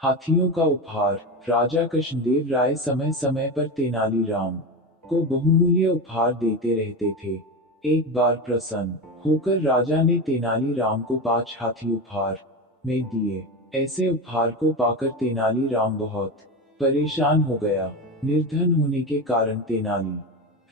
हाथियों का उपहार। राजा कृष्णदेव राय समय समय पर तेनालीराम को बहुमूल्य उपहार देते रहते थे। एक बार प्रसन्न होकर राजा ने तेनालीराम को 5 हाथी उपहार में दिए। ऐसे उपहार को पाकर तेनालीराम बहुत परेशान हो गया। निर्धन होने के कारण तेनाली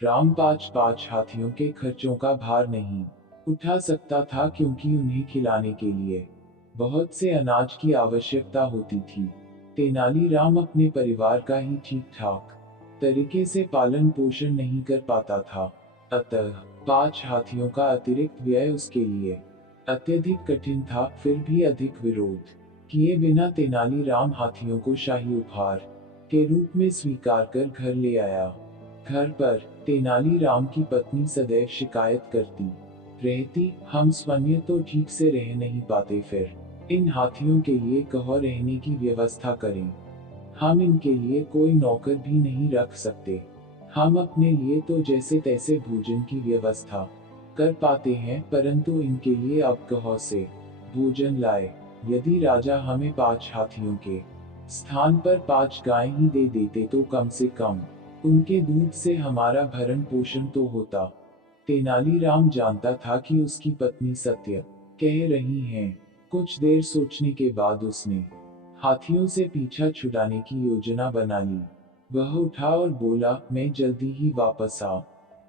राम 5 हाथियों के खर्चों का भार नहीं उठा सकता था, क्योंकि उन्हें खिलाने के लिए बहुत से अनाज की आवश्यकता होती थी। तेनालीराम अपने परिवार का ही ठीक ठाक तरीके से पालन पोषण नहीं कर पाता था, अतः 5 हाथियों का अतिरिक्त व्यय उसके लिए अत्यधिक कठिन था। फिर भी अधिक विरोध किए बिना तेनालीराम हाथियों को शाही उपहार के रूप में स्वीकार कर घर ले आया। घर पर तेनालीराम की पत्नी सदैव शिकायत करती रहती, हम स्वयं तो ठीक से रह नहीं पाते, फिर इन हाथियों के लिए कहाँ रहने की व्यवस्था करें। हम इनके लिए कोई नौकर भी नहीं रख सकते। हम अपने लिए तो जैसे तैसे भोजन की व्यवस्था कर पाते हैं, परंतु इनके लिए अब कहाँ से भोजन लाए। यदि राजा हमें 5 हाथियों के स्थान पर 5 गायें ही दे देते तो कम से कम उनके दूध से हमारा भरण पोषण तो होता। तेनालीराम जानता था कि उसकी पत्नी सत्य कह रही हैं। कुछ देर सोचने के बाद उसने हाथियों से पीछा छुड़ाने की योजना बना ली। वह उठा और बोला, मैं जल्दी ही वापस आ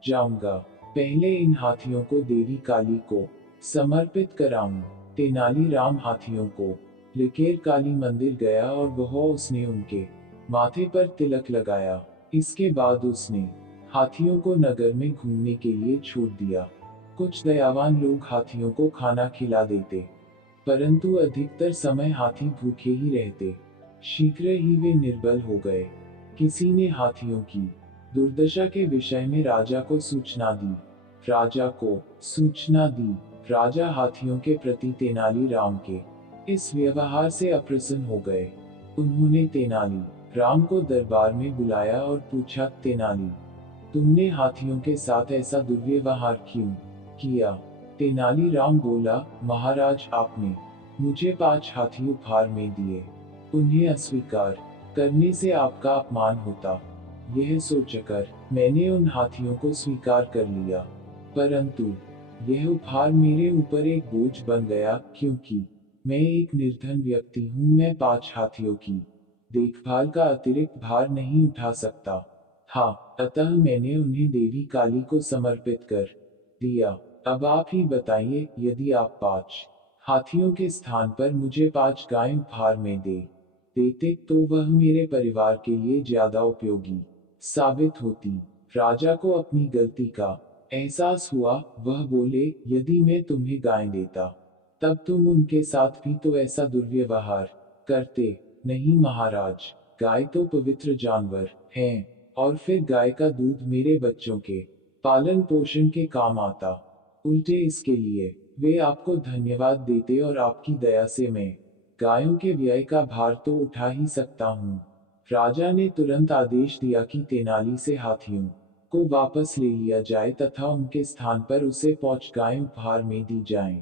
जाऊंगा। पहले इन हाथियों को देवी काली को समर्पित कराऊं। तेनालीराम हाथियों को लेकर काली मंदिर गया और वह उसने उनके माथे पर तिलक लगाया। इसके बाद उसने हाथियों को नगर में घूमने के लिए छोड़ दिया। कुछ दयावान लोग हाथियों को खाना खिला देते, परंतु अधिकतर समय हाथी भूखे ही रहते। शीघ्र ही वे निर्बल हो गए। किसी ने हाथियों की दुर्दशा के विषय में राजा को सूचना दी। राजा हाथियों के प्रति तेनालीराम के इस व्यवहार से अप्रसन्न हो गए। उन्होंने तेनाली राम को दरबार में बुलाया और पूछा, तेनाली, तुमने हाथियों के साथ ऐसा दुर्व्यवहार क्यों किया? तेनालीराम बोला, महाराज, आपने मुझे 5 हाथी उपहार में दिए, उन्हें अस्वीकार करने से आपका अपमान होता। यह सोचकर मैंने उन हाथियों को स्वीकार कर लिया, परंतु यह उपहार मेरे ऊपर एक बोझ बन गया, क्योंकि मैं एक निर्धन व्यक्ति हूँ। मैं 5 हाथियों की देखभाल का अतिरिक्त भार नहीं उठा सकता था, अतः मैंने उन्हें देवी काली को समर्पित कर दिया। अब आप ही बताइए, यदि आप 5 हाथियों के स्थान पर मुझे 5 गायें उपहार में देते तो वह मेरे परिवार के लिए ज्यादा उपयोगी साबित होती। राजा को अपनी गलती का एहसास हुआ। वह बोले, यदि मैं तुम्हें गायें देता तब तुम उनके साथ भी तो ऐसा दुर्व्यवहार करते। नहीं महाराज, गाय तो पवित्र जानवर है, और फिर गाय का दूध मेरे बच्चों के पालन पोषण के काम आता। उल्टे इसके लिए वे आपको धन्यवाद देते, और आपकी दया से मैं गायों के व्यय का भार तो उठा ही सकता हूँ। राजा ने तुरंत आदेश दिया कि तेनाली से हाथियों को वापस ले लिया जाए तथा उनके स्थान पर उसे 5 गायें उपहार में दी जाएं।